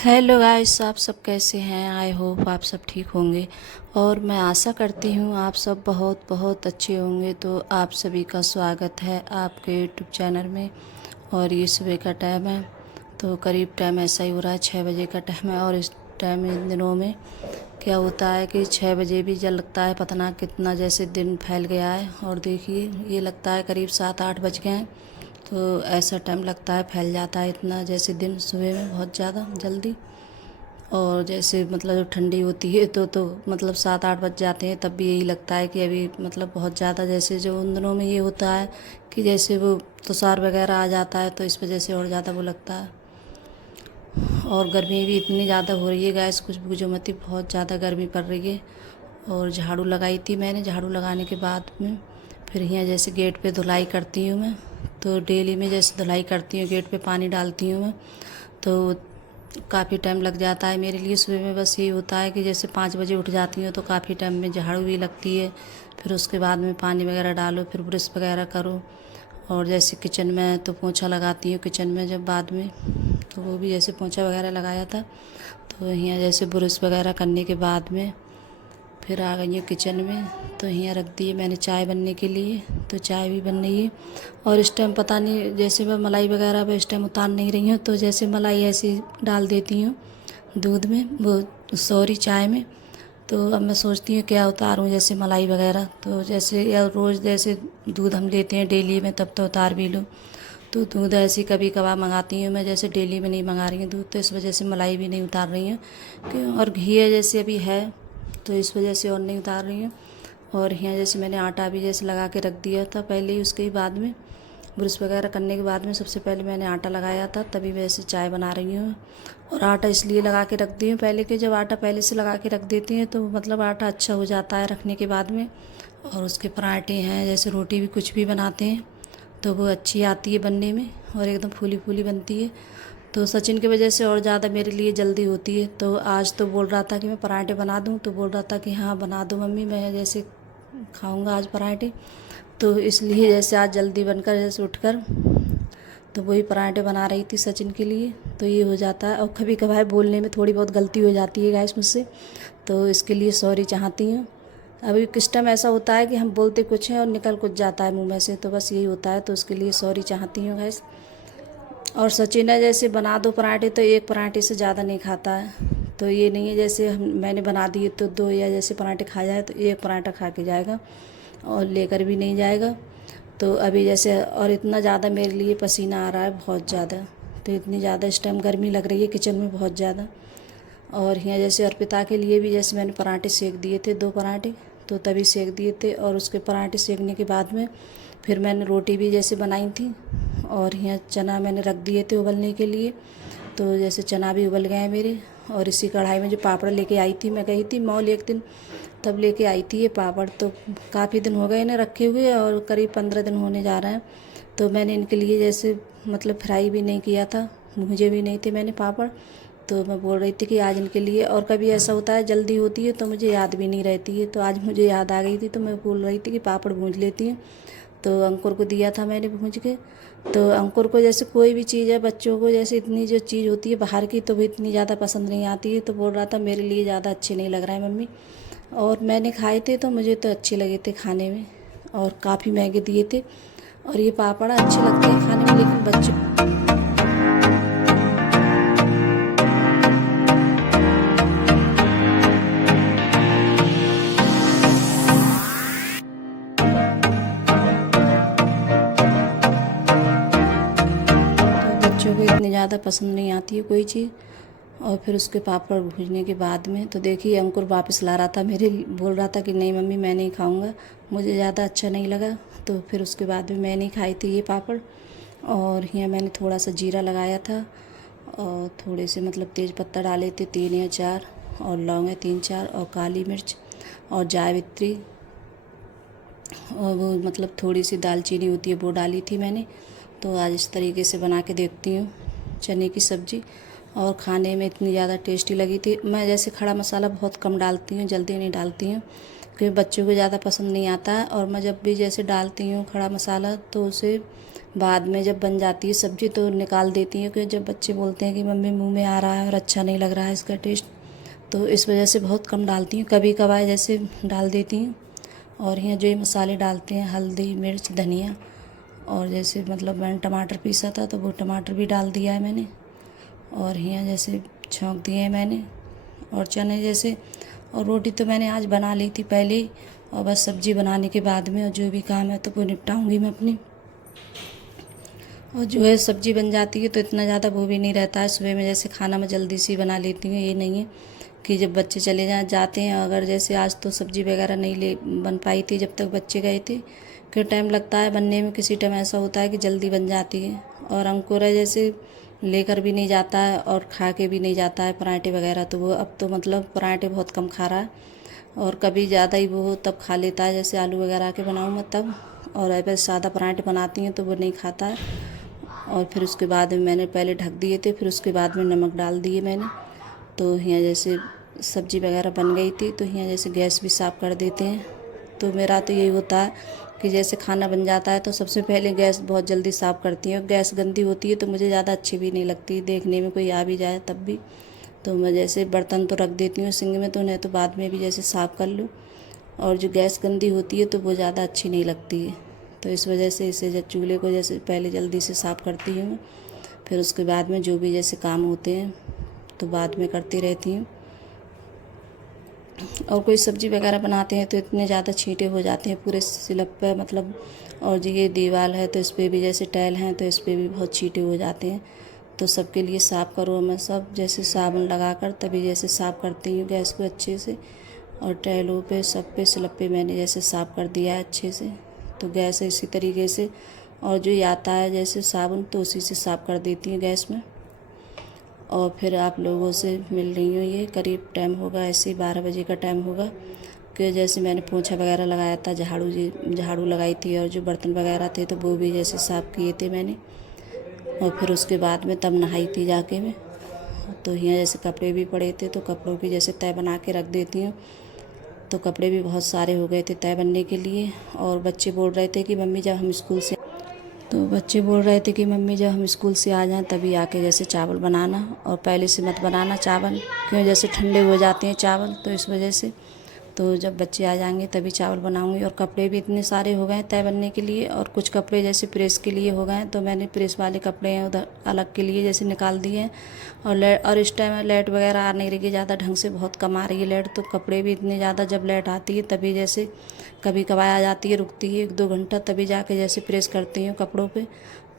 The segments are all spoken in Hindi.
हेलो गाइस, आप सब कैसे हैं। आई होप आप सब ठीक होंगे और मैं आशा करती हूँ आप सब बहुत बहुत अच्छे होंगे। तो आप सभी का स्वागत है आपके यूट्यूब चैनल में। और ये सुबह का टाइम है, तो करीब टाइम ऐसा ही हो रहा है, 6 बजे का टाइम है। और इस टाइम इन दिनों में क्या होता है कि 6 बजे भी जल लगता है, पता ना कितना जैसे दिन फैल गया है। और देखिए ये लगता है करीब 7-8 बज गए हैं। तो ऐसा टाइम लगता है, फैल जाता है इतना जैसे दिन सुबह में बहुत ज़्यादा जल्दी। और जैसे मतलब जब ठंडी होती है तो मतलब 7-8 बज जाते हैं, तब भी यही लगता है कि अभी मतलब बहुत ज़्यादा जैसे जो उन दिनों में ये होता है कि जैसे वो तुषार वगैरह आ जाता है, तो इस वजह से और ज़्यादा वो लगता है। और गर्मी भी इतनी ज़्यादा हो रही है गैस, कुछ पूछो मत ही, बहुत ज़्यादा गर्मी पड़ रही है। और झाड़ू लगाई थी मैंने, झाड़ू लगाने के बाद में फिर यहाँ जैसे गेट पे धुलाई करती हूँ मैं। तो डेली में जैसे धुलाई करती हूँ, गेट पे पानी डालती हूँ मैं। तो काफ़ी टाइम लग जाता है मेरे लिए। सुबह में बस यही होता है कि जैसे 5 बजे उठ जाती हूँ तो काफ़ी टाइम में झाड़ू भी लगती है। फिर उसके बाद में पानी वगैरह डालो, फिर ब्रश वगैरह करो। और जैसे किचन में तो पोंछा लगाती हूँ, किचन में जब बाद में तो वो भी जैसे पोंछा वगैरह लगाया था। तो यहाँ जैसे ब्रश वगैरह करने के बाद में फिर आ गई हूँ किचन में। तो यहाँ रख दी है मैंने चाय बनने के लिए, तो चाय भी बन रही है। और इस टाइम पता नहीं जैसे मैं मलाई वगैरह पे इस टाइम उतार नहीं रही हूँ, तो जैसे मलाई ऐसे डाल देती हूँ दूध में, वो सॉरी चाय में। तो अब मैं सोचती हूँ क्या उतारूँ जैसे मलाई वगैरह, तो जैसे या रोज़ जैसे दूध हम लेते हैं डेली में, तब तो उतार भी लूँ। तो दूध ऐसी कभी कभार मंगाती हूँ मैं, जैसे डेली में नहीं मंगा रही हूँ दूध, तो इस वजह से मलाई भी नहीं उतार रही हूँ। क्यों, और घी है जैसे अभी है, तो इस वजह से और नहीं उतार रही हूँ। और यहाँ जैसे मैंने आटा भी जैसे लगा के रख दिया था पहले ही, उसके ही बाद में ब्रश वगैरह करने के बाद में सबसे पहले मैंने आटा लगाया था, तभी वैसे चाय बना रही हूँ। और आटा इसलिए लगा के रख दी हूँ पहले, कि जब आटा पहले से लगा के रख देती हैं तो मतलब आटा अच्छा हो जाता है रखने के बाद में। और उसके पराठे हैं जैसे रोटी भी कुछ भी बनाते हैं तो वो अच्छी आती है बनने में, और एकदम फूली फूली बनती है। तो सचिन की वजह से और ज़्यादा मेरे लिए जल्दी होती है। तो आज तो बोल रहा था कि मैं पराठे बना दूं, तो बोल रहा था कि हाँ बना दो मम्मी, मैं जैसे खाऊंगा आज पराठे। तो इसलिए जैसे आज जल्दी बनकर जैसे उठकर तो वही पराठे बना रही थी सचिन के लिए। तो ये हो जाता है, और कभी कभार बोलने में थोड़ी बहुत गलती हो जाती है गैस मुझसे, तो इसके लिए सॉरी चाहती हूँ। अभी किस टाइम ऐसा होता है कि हम बोलते कुछ हैं और निकल कुछ जाता है मुंह में से, तो बस यही होता है, तो उसके लिए सॉरी चाहती हूँ गैस। और सचिन है जैसे बना दो पराठे तो एक पराठे से ज़्यादा नहीं खाता है। तो ये नहीं है जैसे मैंने बना दिए तो 2 या जैसे पराठे खा जाए तो एक पराठा खा के जाएगा, और लेकर भी नहीं जाएगा। तो अभी जैसे और इतना ज़्यादा मेरे लिए पसीना आ रहा है बहुत ज़्यादा, तो इतनी ज़्यादा इस टाइम गर्मी लग रही है किचन में बहुत ज़्यादा। और यहाँ जैसे अर्पिता के लिए भी जैसे मैंने पराठे सेक दिए थे, 2 पराठे तो तभी सेक दिए थे। और उसके पराठे सेकने के बाद में फिर मैंने रोटी भी जैसे बनाई थी। और यहाँ चना मैंने रख दिए थे उबलने के लिए, तो जैसे चना भी उबल गए हैं मेरे। और इसी कढ़ाई में जो पापड़ लेके आई थी, मैं गई थी मॉल एक दिन, तब लेके आई थी ये पापड़। तो काफ़ी दिन हो गए इन्हें रखे हुए, और करीब 15 दिन होने जा रहे हैं। तो मैंने इनके लिए जैसे मतलब फ्राई भी नहीं किया था, मुझे भी नहीं थे मैंने पापड़। तो मैं बोल रही थी कि आज इनके लिए, और कभी ऐसा होता है जल्दी होती है तो मुझे याद भी नहीं रहती है, तो आज मुझे याद आ गई थी, तो मैं बोल रही थी कि पापड़ भूंज लेती हूँ। तो अंकुर को दिया था मैंने भूंज के। तो अंकुर को जैसे कोई भी चीज़ है, बच्चों को जैसे इतनी जो चीज़ होती है बाहर की तो वो इतनी ज़्यादा पसंद नहीं आती है, तो बोल रहा था मेरे लिए ज़्यादा अच्छे नहीं लग रहा है मम्मी। और मैंने खाए थे तो मुझे तो अच्छे लगे थे खाने में, और काफ़ी महंगे दिए थे। और ये पापड़ अच्छे लगते हैं खाने में, लेकिन बच्चों बच्चों को इतनी ज़्यादा पसंद नहीं आती है कोई चीज़। और फिर उसके पापड़ भूजने के बाद में तो देखिए अंकुर वापस ला रहा था मेरे बोल रहा था कि नहीं मम्मी मैं नहीं खाऊंगा, मुझे ज़्यादा अच्छा नहीं लगा। तो फिर उसके बाद में मैं नहीं खाई थी ये पापड़। और यहाँ मैंने थोड़ा सा जीरा लगाया था, और थोड़े से मतलब तेज़ पत्ता डाले थे 3 या 4, और लौंग 3-4, और काली मिर्च, और जावित्री, और वो मतलब थोड़ी सी दालचीनी होती है वो डाली थी मैंने। तो आज इस तरीके से बना के देखती हूँ चने की सब्ज़ी, और खाने में इतनी ज़्यादा टेस्टी लगी थी। मैं जैसे खड़ा मसाला बहुत कम डालती हूँ, जल्दी नहीं डालती हूँ, क्योंकि बच्चों को ज़्यादा पसंद नहीं आता है। और मैं जब भी जैसे डालती हूँ खड़ा मसाला तो उसे बाद में जब बन जाती है सब्ज़ी तो निकाल देती हूँ, क्योंकि जब बच्चे बोलते हैं कि मम्मी मुंह में आ रहा है और अच्छा नहीं लग रहा है इसका टेस्ट, तो इस वजह से बहुत कम डालती हूँ। कभी कभार जैसे डाल देती हूँ। और यहाँ जो ये मसाले डालते हैं, हल्दी, मिर्च, धनिया, और जैसे मतलब मैंने टमाटर पीसा था तो वो टमाटर भी डाल दिया है मैंने, और यहाँ जैसे छौंक दिए हैं मैंने, और चने जैसे। और रोटी तो मैंने आज बना ली थी पहले ही, और बस सब्ज़ी बनाने के बाद में और जो भी काम है तो वो निपटाऊंगी मैं अपनी। और जो है सब्ज़ी बन जाती है तो इतना ज़्यादा वो भी नहीं रहता है। सुबह में जैसे खाना मैं जल्दी से बना लेती हूँ, ये नहीं है कि जब बच्चे चले जाते हैं, अगर जैसे आज तो सब्ज़ी वगैरह नहीं ले बन पाई थी जब तक बच्चे गए थे, फिर टाइम लगता है बनने में। किसी टाइम ऐसा होता है कि जल्दी बन जाती है। और अंकुर है जैसे लेकर भी नहीं जाता है और खा के भी नहीं जाता है पराठे वगैरह, तो वो अब तो मतलब पराठे बहुत कम खा रहा है, और कभी ज़्यादा ही वो हो तब खा लेता है, जैसे आलू वगैरह के बनाऊँ मैं तब। और अगर सादा पराठे बनाती हूँ तो वो नहीं खाता है। और फिर उसके बाद में मैंने पहले ढक दिए थे, फिर उसके बाद में नमक डाल दिए मैंने। तो यहाँ जैसे सब्ज़ी वगैरह बन गई थी तो यहाँ जैसे गैस भी साफ़ कर देते हैं। तो मेरा तो यही होता है कि जैसे खाना बन जाता है तो सबसे पहले गैस बहुत जल्दी साफ़ करती हूँ। गैस गंदी होती है तो मुझे ज़्यादा अच्छी भी नहीं लगती, देखने में कोई आ भी जाए तब भी। तो मैं जैसे बर्तन तो रख देती हूँ सिंक में, तो नहीं तो बाद में भी जैसे साफ़ कर लूँ। और जो गैस गंदी होती है तो वो ज़्यादा अच्छी नहीं लगती है। तो इस वजह से इसे जब चूल्हे को जैसे पहले जल्दी से साफ़ करती हूँ, फिर उसके बाद में जो भी जैसे काम होते हैं तो बाद में करती रहती हूँ। और कोई सब्ज़ी वगैरह बनाते हैं तो इतने ज़्यादा छींटे हो जाते हैं पूरे सिलप पे मतलब। और जो ये दीवार है तो इस पर भी जैसे टाइल हैं तो इस पर भी बहुत छींटे हो जाते हैं। तो सबके लिए साफ़ करो, मैं सब जैसे साबुन लगाकर तभी जैसे साफ़ करती हूँ गैस को अच्छे से। और टाइलों पे सब पे स्लैब पे मैंने जैसे साफ़ कर दिया है अच्छे से। तो गैस इसी तरीके से, और जो ये आता है जैसे साबुन तो उसी से साफ़ कर देती हूँ गैस में। और फिर आप लोगों से मिल रही हूँ। ये करीब टाइम होगा ऐसे ही 12 बजे का टाइम होगा, कि जैसे मैंने पोंछा वगैरह लगाया था, झाड़ू लगाई थी, और जो बर्तन वगैरह थे तो वो भी जैसे साफ़ किए थे मैंने। और फिर उसके बाद में तब नहाई थी जाके मैं। तो यहाँ जैसे कपड़े भी पड़े थे तो कपड़ों की जैसे तह बना के रख देती हूँ। तो कपड़े भी बहुत सारे हो गए थे तय बनने के लिए। और बच्चे बोल रहे थे कि मम्मी जब हम स्कूल से आ जाएं तभी आके जैसे चावल बनाना, और पहले से मत बनाना चावल, क्यों जैसे ठंडे हो जाते हैं चावल, तो इस वजह से। तो जब बच्चे आ जाएंगे तभी चावल बनाऊंगी। और कपड़े भी इतने सारे हो गए तय बनने के लिए, और कुछ कपड़े जैसे प्रेस के लिए हो गए तो मैंने प्रेस वाले कपड़े हैं उधर अलग के लिए जैसे निकाल दिए हैं। और इस टाइम लाइट वगैरह आ नहीं रही है ज़्यादा ढंग से, बहुत कम आ रही है लाइट, तो कपड़े भी इतने ज़्यादा जब लाइट आती है तभी जैसे कभी कभार आ जाती है, रुकती है 1-2 घंटा, तभी जाके जैसे प्रेस करती हूँ कपड़ों पे।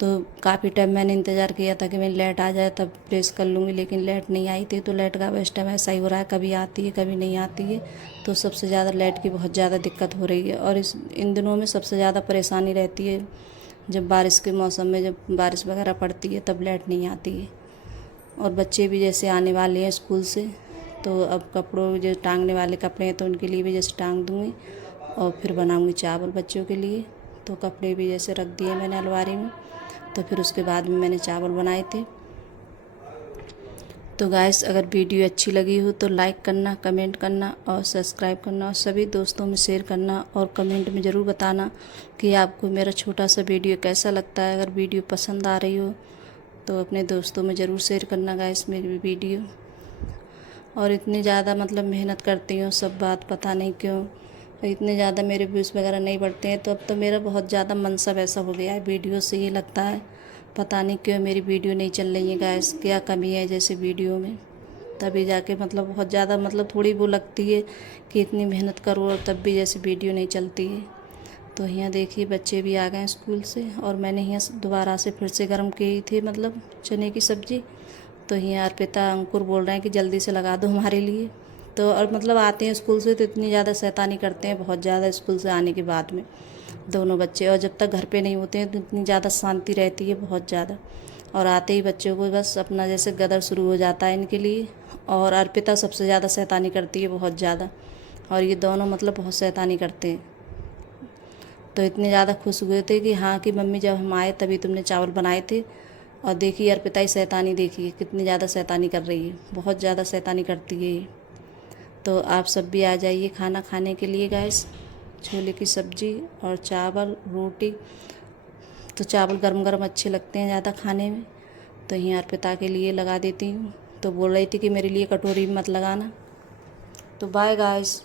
तो काफ़ी टाइम मैंने इंतज़ार किया था कि मेरी लाइट आ जाए तब प्रेस कर लूँगी, लेकिन लाइट नहीं आई थी। तो लाइट का इस टाइम ऐसा ही हो रहा है, कभी आती है कभी नहीं आती है। तो सबसे ज़्यादा लाइट की बहुत ज़्यादा दिक्कत हो रही है। और इन दिनों में सबसे ज़्यादा परेशानी रहती है जब बारिश के मौसम में, जब बारिश वगैरह पड़ती है तब लाइट नहीं आती है। और बच्चे भी जैसे आने वाले हैं स्कूल से, तो अब कपड़ों जो टांगने वाले कपड़े हैं तो उनके लिए भी जैसे टांग दूँगी। और फिर बनाऊँगी चावल बच्चों के लिए। तो कपड़े भी जैसे रख दिए मैंने अलमारी में। तो फिर उसके बाद में मैंने चावल बनाए थे। तो गाइस, अगर वीडियो अच्छी लगी हो तो लाइक करना, कमेंट करना और सब्सक्राइब करना, और सभी दोस्तों में शेयर करना, और कमेंट में ज़रूर बताना कि आपको मेरा छोटा सा वीडियो कैसा लगता है। अगर वीडियो पसंद आ रही हो तो अपने दोस्तों में ज़रूर शेयर करना गाइस मेरी वीडियो। और इतनी ज़्यादा मतलब मेहनत करती हूँ, सब बात पता नहीं क्यों इतने ज़्यादा मेरे व्यूज़ वगैरह नहीं बढ़ते हैं। तो अब तो मेरा बहुत ज़्यादा मन सब ऐसा हो गया है वीडियो से, ये लगता है पता नहीं क्यों मेरी वीडियो नहीं चल रही है गाइस, क्या कमी है जैसे वीडियो में। तभी जाके मतलब बहुत ज़्यादा मतलब थोड़ी वो लगती है कि इतनी मेहनत करो और तब भी जैसे वीडियो नहीं चलती है। तो यहाँ देखिए बच्चे भी आ गए स्कूल से, और मैंने यहाँ दोबारा से फिर से गर्म की थी मतलब चने की सब्ज़ी। तो यहाँ अर्पिता, अंकुर बोल रहे हैं कि जल्दी से लगा दो हमारे लिए। तो और मतलब आते हैं स्कूल से तो इतनी ज़्यादा शैतानी करते हैं, बहुत ज़्यादा स्कूल से आने के बाद में दोनों बच्चे। और जब तक घर पे नहीं होते हैं तो इतनी ज़्यादा शांति रहती है, बहुत ज़्यादा। और आते ही बच्चों को बस अपना जैसे गदर शुरू हो जाता है इनके लिए। और अर्पिता सबसे ज़्यादा शैतानी करती है, बहुत ज़्यादा। और ये दोनों मतलब बहुत शैतानी करते हैं। तो इतने ज़्यादा खुश हुए थे कि हाँ कि मम्मी जब हम आए तभी तुमने चावल बनाए थे। और देखिए अर्पिता ही शैतानी, देखिए कितनी ज़्यादा शैतानी कर रही है, बहुत ज़्यादा शैतानी करती है ये। तो आप सब भी आ जाइए खाना खाने के लिए गाइस, छोले की सब्ज़ी और चावल रोटी। तो चावल गरम गरम अच्छे लगते हैं ज़्यादा खाने में, तो यहीं अर्पिता के लिए लगा देती हूँ। तो बोल रही थी कि मेरे लिए कटोरी में मत लगाना। तो बाय गाइस।